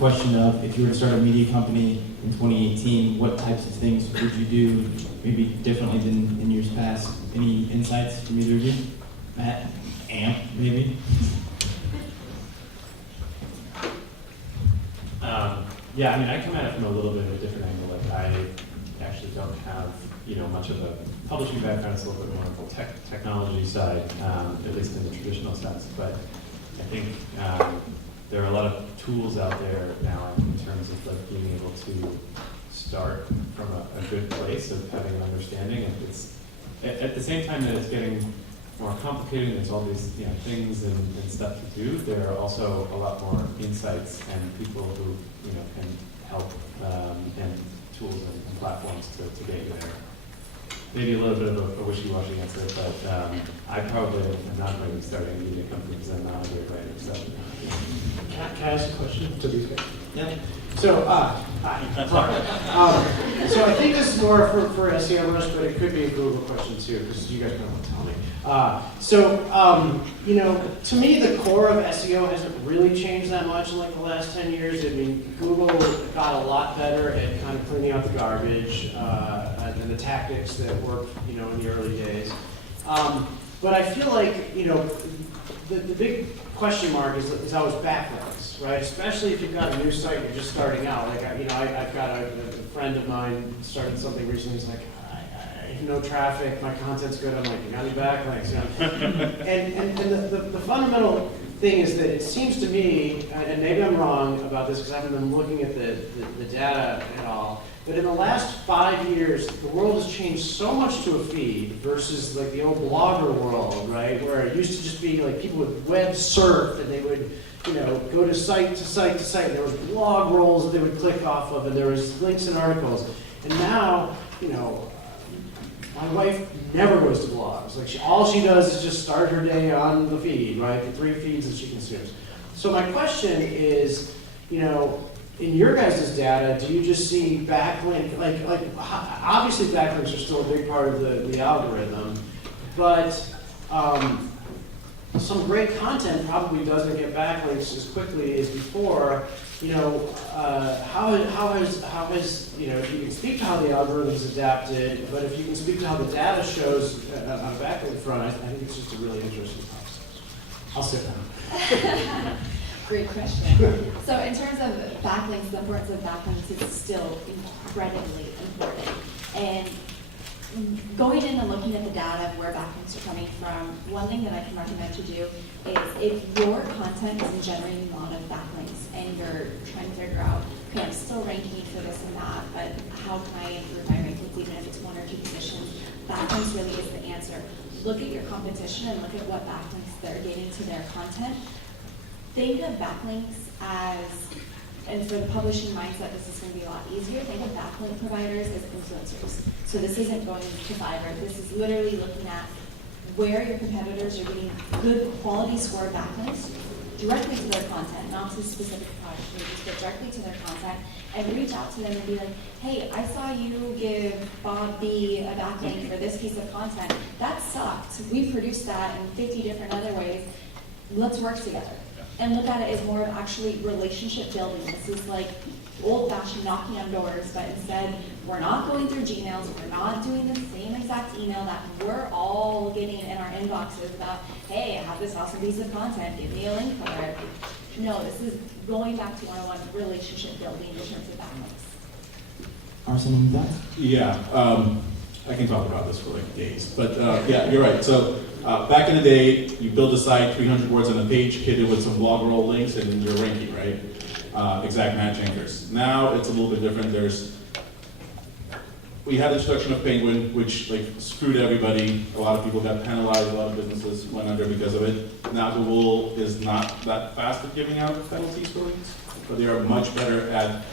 question of if you were to start a media company in 2018, what types of things would you do maybe differently than in years past? Any insights from either of you? Matt? Amp, maybe? Yeah, I mean, I come at it from a little bit of a different angle. Like, I actually don't have, much of a publishing background. It's a little bit more on the technology side, at least in the traditional sense. But I think there are a lot of tools out there now in terms of like being able to start from a good place of having an understanding. And it's at the same time that it's getting more complicated, there's all these things and stuff to do, there are also a lot more insights and people who can help and tools and platforms to get you there. Maybe a little bit of a wishy-washy answer, but I probably am not going to be starting a media company because I'm not a great writer. So, Can I ask a question to these guys? Yeah. So, hi. So I think this is more for SEOers, but it could be a Google question too, because you guys don't want to tell me. To me, the core of SEO hasn't really changed that much in like the last 10 years. I mean, Google got a lot better at kind of cleaning out the garbage and the tactics that worked, in the early days. But I feel like, the big question mark is always backlinks, right? Especially if you've got a new site and you're just starting out. Like, I've got a friend of mine started something recently. He's like, I have no traffic, my content's good. I'm like, you got any backlinks? And the fundamental thing is that it seems to me, and maybe I'm wrong about this because I haven't been looking at the data at all, but in the last 5 years, the world has changed so much to a feed versus like the old blogger world, right? Where it used to just be like people would web surf and they would, go to site to site to site. And there was blog rolls that they would click off of, and there was links and articles. And now, my wife never goes to blogs. Like all she does is just start her day on the feed, right? The 3 feeds that she consumes. So my question is, in your guys' data, do you just see backlink, like obviously backlinks are still a big part of the algorithm, but some great content probably doesn't get backlinks as quickly as before. How has if you can speak to how the algorithm's adapted, but if you can speak to how the data shows on a backlink front, I think it's just a really interesting conversation. I'll sit down. Great question. So in terms of backlinks, the importance of backlinks is still incredibly important. And going in and looking at the data of where backlinks are coming from, one thing that I can recommend to do is if your content isn't generating a lot of backlinks and you're trying to figure out, okay, I'm still ranking for this and that, but how can I improve my rankings even if it's 1 or 2 positions? Backlinks really is the answer. Look at your competition and look at what backlinks they're getting to their content. Think of backlinks as, and for the publishing mindset, this is going to be a lot easier. Think of backlink providers as influencers. So this isn't going to Fiverr. This is literally looking at where your competitors are getting good quality score backlinks directly to their content, not to specific product pages, but directly to their content, and reach out to them and be like, hey, I saw you give Bob B a backlink for this piece of content. That sucked. We produced that in 50 different other ways. Let's work together. And look at it as more of actually relationship building. This is like old-fashioned knocking on doors, but instead we're not going through Gmails, we're not doing the same exact email that we're all getting in our inboxes about, hey, I have this awesome piece of content, give me a link for it. No, this is going back to one-on-one relationship building in terms of backlinks. Arsen, any thoughts? Yeah, I can talk about this for like days, but yeah, you're right. So back in the day, you build a site, 300 words on a page, hit it with some blog roll links, and you're ranking, right? Exact match anchors. Now it's a little bit different. We had the introduction of Penguin, which like screwed everybody. A lot of people got penalized. A lot of businesses went under because of it. Now Google is not that fast at giving out penalties for links, but they are much better at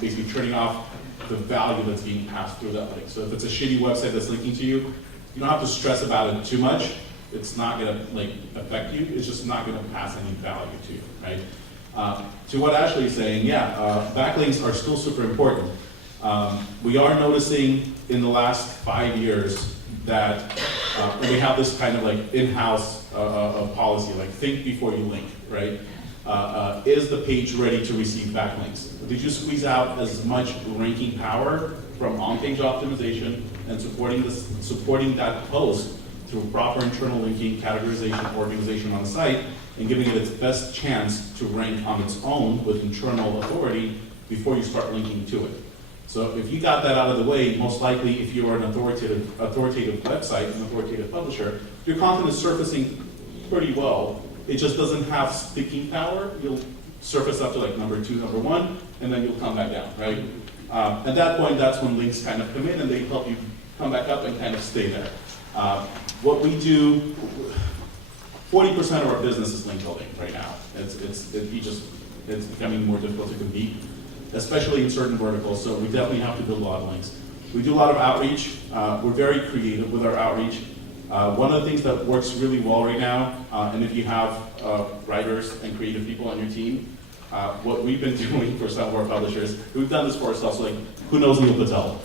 basically turning off the value that's being passed through that link. So if it's a shitty website that's linking to you, you don't have to stress about it too much. It's not going to like affect you. It's just not going to pass any value to you, right? To what Ashley is saying, yeah, backlinks are still super important. We are noticing in the last 5 years that we have this kind of like in-house policy, like think before you link, right? is the page ready to receive backlinks? Did you squeeze out as much ranking power from on-page optimization and supporting that post through proper internal linking, categorization, organization on the site, and giving it its best chance to rank on its own with internal authority before you start linking to it? So if you got that out of the way, most likely if you are an authoritative website, an authoritative publisher, your content is surfacing pretty well. It just doesn't have sticking power. You'll surface up to like number 2, number 1, and then you'll come back down, right? At that point, that's when links kind of come in and they help you come back up and kind of stay there. What we do, 40% of our business is link building right now. It's becoming more difficult to compete, especially in certain verticals, so we definitely have to build a lot of links. We do a lot of outreach. We're very creative with our outreach. One of the things that works really well right now, and if you have writers and creative people on your team, what we've been doing for some of our publishers, we've done this for ourselves, like, who knows Neil Patel?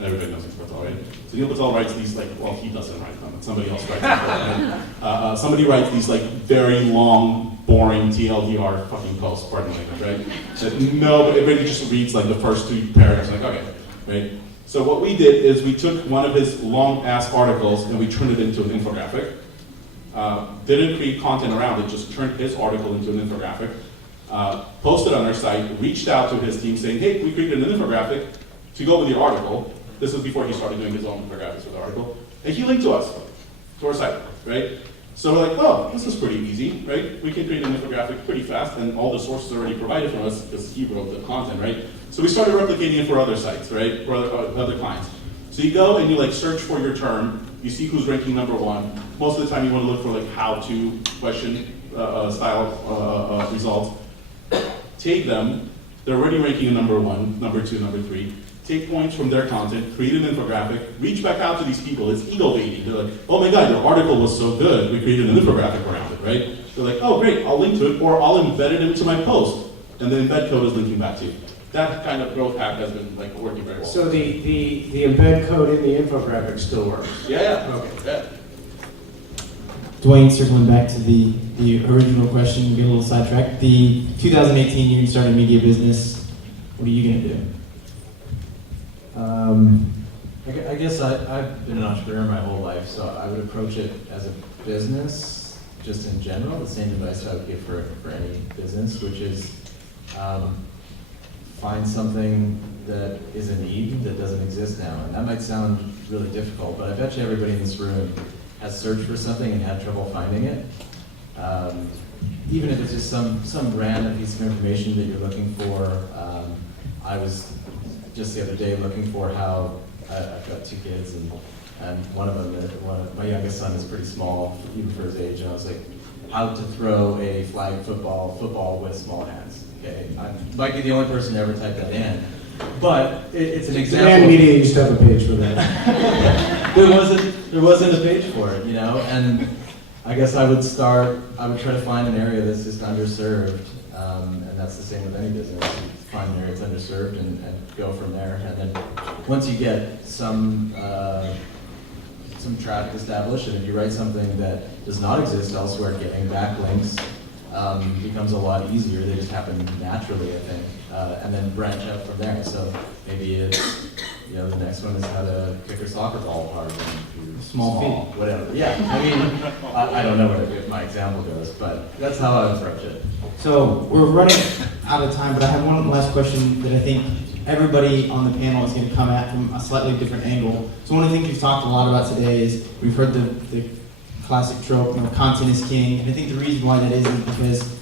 Everybody knows Neil Patel, right? So Neil Patel writes these, like, well, he doesn't write them, but somebody else writes them. Somebody writes these, like, very long, boring TLDR fucking posts, pardon the language, right? That but everybody just reads, like, the first 2 paragraphs, like, okay, right? So what we did is we took one of his long-ass articles and we turned it into an infographic. Didn't create content around it, just turned his article into an infographic. Posted on our site, reached out to his team saying, hey, we created an infographic to go with your article. This was before he started doing his own infographics with the article. And he linked to us, to our site, right? So we're like, well, this is pretty easy, right? We can create an infographic pretty fast, and all the sources are already provided from us because he wrote the content, right? So we started replicating it for other sites, right? For other clients. So you go and you like search for your term, you see who's ranking number 1. Most of the time you want to look for like how-to question style results. Take them, they're already ranking number 1, number 2, number 3. Take points from their content, create an infographic, reach back out to these people. It's ego baiting. They're like, oh my God, your article was so good, we created an infographic around it, right? They're like, oh great, I'll link to it, or I'll embed it into my post. And the embed code is linking back to you. That kind of growth hack has been like working very well. So the embed code in the infographic still works? Yeah. Okay. Yeah. Dwayne, circling back to the original question, we get a little sidetracked. The 2018, you started a media business. What are you going to do? I guess I've been an entrepreneur my whole life, so I would approach it as a business, just in general, the same advice I would give for any business, which is find something that is a need that doesn't exist now. And that might sound really difficult, but I bet you everybody in this room has searched for something and had trouble finding it. Even if it's just some random piece of information that you're looking for. I was just the other day looking for how, I've got 2 kids, and one of them, my youngest son is pretty small, even for his age, and I was like, how to throw a flag football with small hands. Okay, I might be the only person to ever type that in, but it's an example. Demand Media used to have a page for that. There wasn't a page for it, you know, and I guess I would try to find an area that's just underserved, and that's the same with any business. Find an area that's underserved and go from there. And then once you get some traffic established, and if you write something that does not exist elsewhere, getting backlinks becomes a lot easier. They just happen naturally, I think, and then branch out from there. So maybe it's, the next one is how to kick a soccer ball hard when you're Small whatever. Yeah, I mean, I don't know where my example goes, but that's how I approach it. So we're running out of time, but I have one last question that I think everybody on the panel is going to come at from a slightly different angle. So one of the things we've talked a lot about today is we've heard the classic trope, content is king, and I think the reason why that is because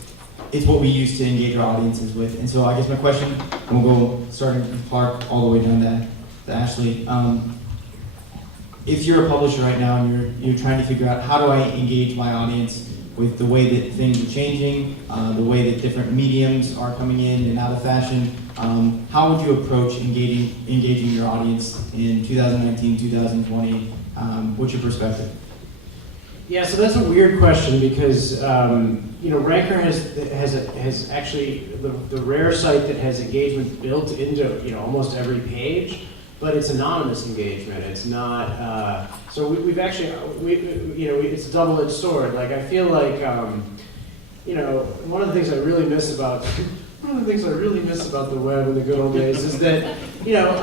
it's what we use to engage our audiences with. And so I guess my question, and we'll go starting with Clark all the way down to Ashley. If you're a publisher right now and you're trying to figure out how do I engage my audience with the way that things are changing, the way that different mediums are coming in and out of fashion, how would you approach engaging your audience in 2019, 2020? What's your perspective? Yeah, so that's a weird question because Ranker has actually the rare site that has engagement built into almost every page, but it's anonymous engagement. It's not. So we've actually it's a double-edged sword. Like I feel like you know, one of the things I really miss about the web in the good old days is that, you know,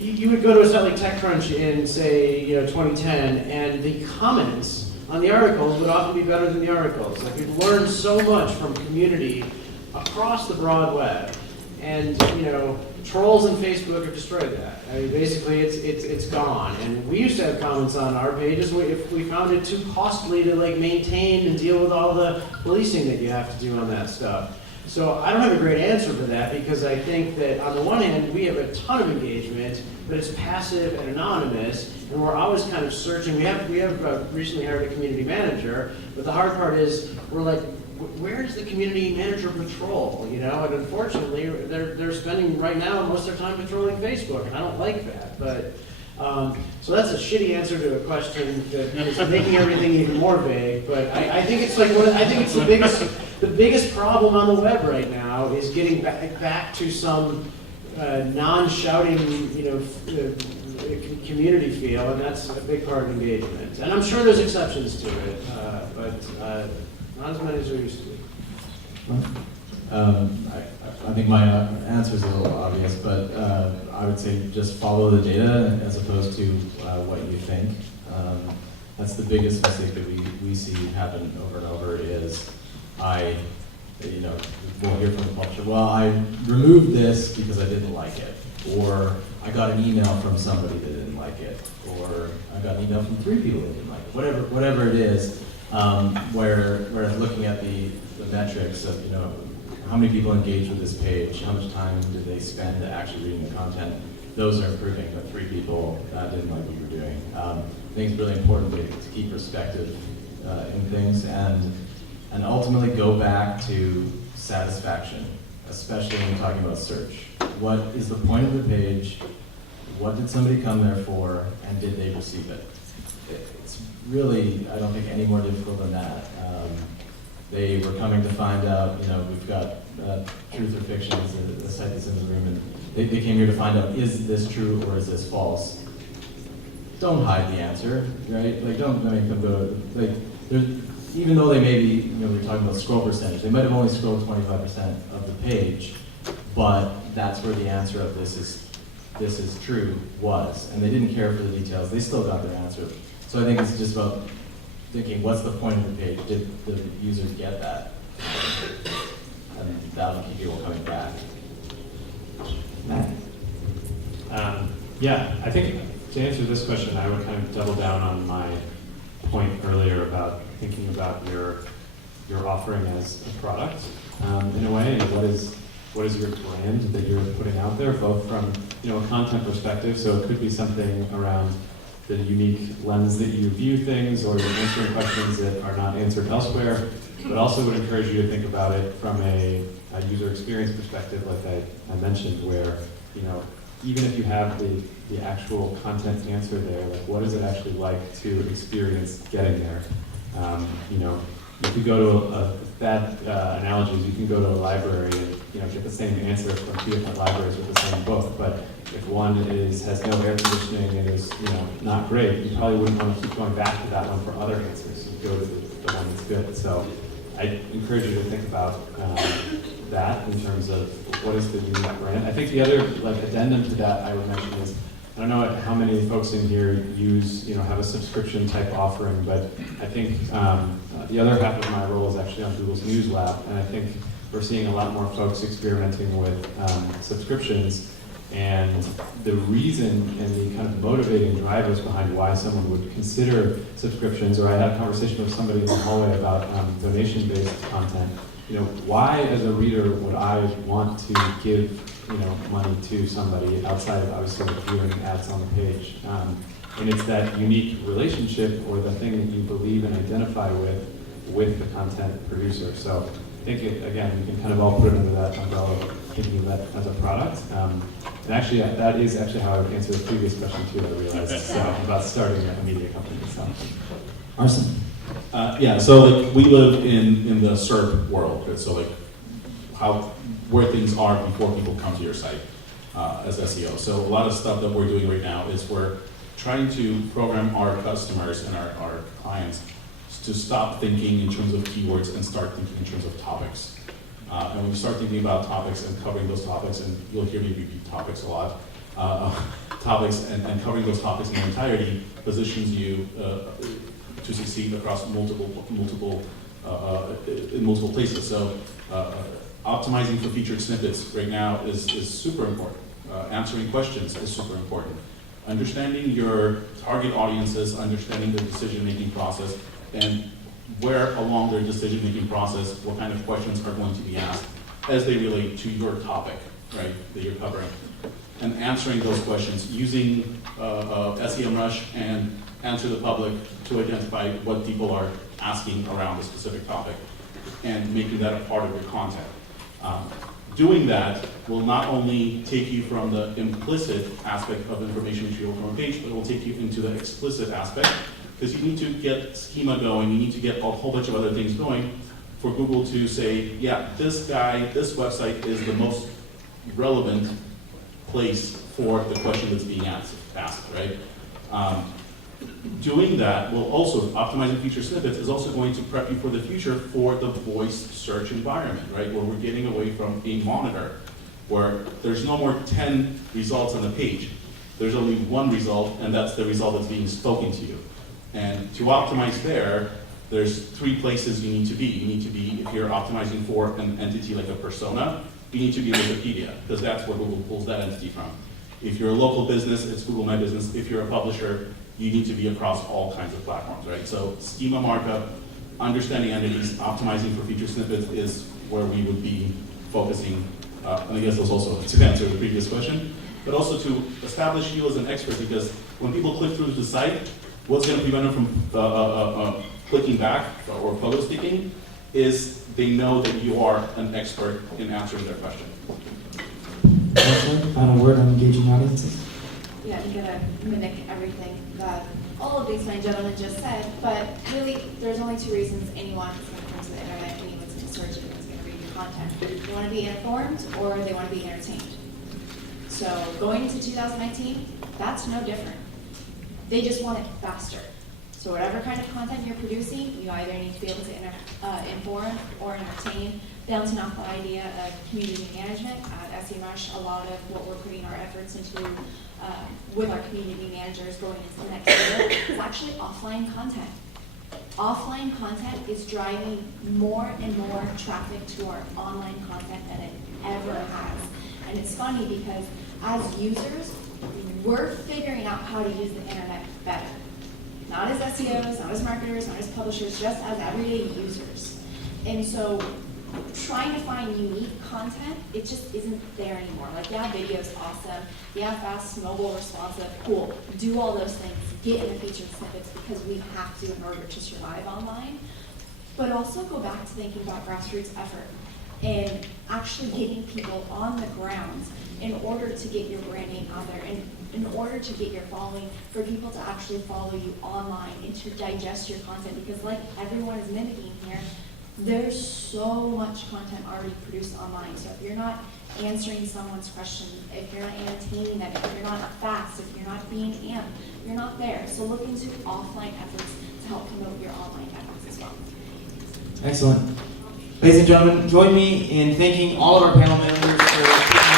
you would go to a site like TechCrunch in, say, you know, 2010, and the comments on the articles would often be better than the articles. Like, you'd learn so much from community across the broad web. And, you know, trolls and Facebook have destroyed that. I mean, basically, it's gone. And we used to have comments on our pages if we found it too costly to, like, maintain and deal with all the policing that you have to do on that stuff. So I don't have a great answer for that, because I think that on the one hand, we have a ton of engagement, but it's passive and anonymous, and we're always kind of searching. We have recently hired a community manager, but the hard part is we're like, where's the community manager patrol? You know, and unfortunately, they're spending right now most of their time patrolling Facebook, and I don't like that. But so that's a shitty answer to a question that is making everything even more vague. But I think it's like I think it's the biggest problem on the web right now is getting back to some non-shouting, you know, community feel, and that's a big part of engagement. And I'm sure there's exceptions to it, but not as many as there used to be. I think my answer is a little obvious, but I would say just follow the data as opposed to what you think. That's the biggest mistake that we see happen over and over is we'll hear from the publisher, well, I removed this because I didn't like it, or I got an email from somebody that didn't like it, or I got an email from 3 people that didn't like it, whatever it is, where looking at the metrics of, you know, how many people engaged with this page, how much time did they spend actually reading the content, those are improving, but 3 people didn't like what you were doing. I think it's really important to keep perspective in things and ultimately go back to satisfaction, especially when you're talking about search. What is the point of the page? What did somebody come there for, and did they receive it? It's really, I don't think, any more difficult than that. They were coming to find out, you know, we've got Truth or Fiction is the site that's in the room, and they came here to find out, is this true or is this false? Don't hide the answer, right? Like, don't make them go, like, even though they may be, you know, we're talking about scroll percentage, they might have only scrolled 25% of the page, but that's where the answer of this is true was, and they didn't care for the details, they still got their answer. So I think it's just about thinking, what's the point of the page? Did the users get that? And that'll keep people coming back. Yeah, I think to answer this question, I would kind of double down on my point earlier about thinking about your offering as a product in a way, and what is your brand that you're putting out there, both from, you know, a content perspective. So it could be something around the unique lens that you view things, or you're answering questions that are not answered elsewhere, but also would encourage you to think about it from a user experience perspective, like I mentioned, where, you know, even if you have the actual content answer there, like, what is it actually like to experience getting there? You know, you could go to bad analogies, you can go to a library and, you know, get the same answer from 2 different libraries with the same book, but if one has no air conditioning and is, you know, not great, you probably wouldn't want to keep going back to that one for other answers. You go to the one that's good. So I encourage you to think about that in terms of what is the unique brand. I think the other, like, addendum to that I would mention is, I don't know how many folks in here have a subscription type offering, but I think the other half of my role is actually on Google's News Lab, and I think we're seeing a lot more folks experimenting with subscriptions. And the reason and the kind of motivating drivers behind why someone would consider subscriptions, or I had a conversation with somebody in the hallway about donation-based content. You know, why as a reader would I want to give, you know, money to somebody outside of obviously viewing ads on the page? And it's that unique relationship or the thing that you believe and identify with the content producer. So I think, again, you can kind of all put it under that umbrella, thinking of that as a product. And actually, that is actually how I would answer the previous question too, I realized, so, about starting a media company. So. Arson. Yeah, so like we live in the SERP world, right? So like where things are before people come to your site as SEO. So a lot of stuff that we're doing right now is we're trying to program our customers and our clients to stop thinking in terms of keywords and start thinking in terms of topics. And when you start thinking about topics and covering those topics, and you'll hear me repeat topics a lot, topics and covering those topics in their entirety positions you to succeed across multiple in multiple places. So optimizing for featured snippets right now is super important. Answering questions is super important. Understanding your target audiences, understanding the decision-making process, and where along their decision-making process, what kind of questions are going to be asked as they relate to your topic, right, that you're covering. And answering those questions using SEMrush and Answer the Public to identify what people are asking around a specific topic and making that a part of your content. Doing that will not only take you from the implicit aspect of information retrieval from a page, but it will take you into the explicit aspect, because you need to get schema going, you need to get a whole bunch of other things going for Google to say, yeah, this guy, this website is the most relevant place for the question that's being asked, right? Doing that will also, optimizing feature snippets is also going to prep you for the future for the voice search environment, right? Where we're getting away from a monitor, where there's no more 10 results on the page. There's only one result, and that's the result that's being spoken to you. And to optimize there, there's 3 places you need to be. You need to be, if you're optimizing for an entity like a persona, you need to be Wikipedia, because that's where Google pulls that entity from. If you're a local business, it's Google My Business. If you're a publisher, you need to be across all kinds of platforms, right? So schema markup, understanding entities, optimizing for feature snippets is where we would be focusing. And I guess that's also to answer the previous question, but also to establish you as an expert, because when people click through the site, what's going to prevent them from clicking back or photo sticking is they know that you are an expert in answering their question. Excellent. Final word on engaging audiences. Yeah, you gotta mimic everything that all of these fine gentlemen just said, but really, there's only 2 reasons anyone is gonna come to the internet, anyone's gonna search, anyone's gonna read your content. They wanna be informed, or they wanna be entertained. So going into 2019, that's no different. They just want it faster. So whatever kind of content you're producing, you either need to be able to inform or entertain. Bouncing off the idea of community management at SEMrush, a lot of what we're putting our efforts into with our community managers going into the next year is actually offline content. Offline content is driving more and more traffic to our online content than it ever has. And it's funny because as users, we're figuring out how to use the internet better. Not as SEOs, not as marketers, not as publishers, just as everyday users. And so trying to find unique content, it just isn't there anymore. Like, yeah, video is awesome. Yeah, fast, mobile, responsive, cool. Do all those things. Get in the featured snippets because we have to in order to survive online. But also go back to thinking about grassroots effort and actually getting people on the ground in order to get your branding out there and in order to get your following, for people to actually follow you online and to digest your content. Because like everyone is mimicking here, there's so much content already produced online. So if you're not answering someone's question, if you're not entertaining them, if you're not fast, if you're not being amped, you're not there. So look into offline efforts to help promote your online efforts as well. Excellent. Ladies and gentlemen, join me in thanking all of our panel members for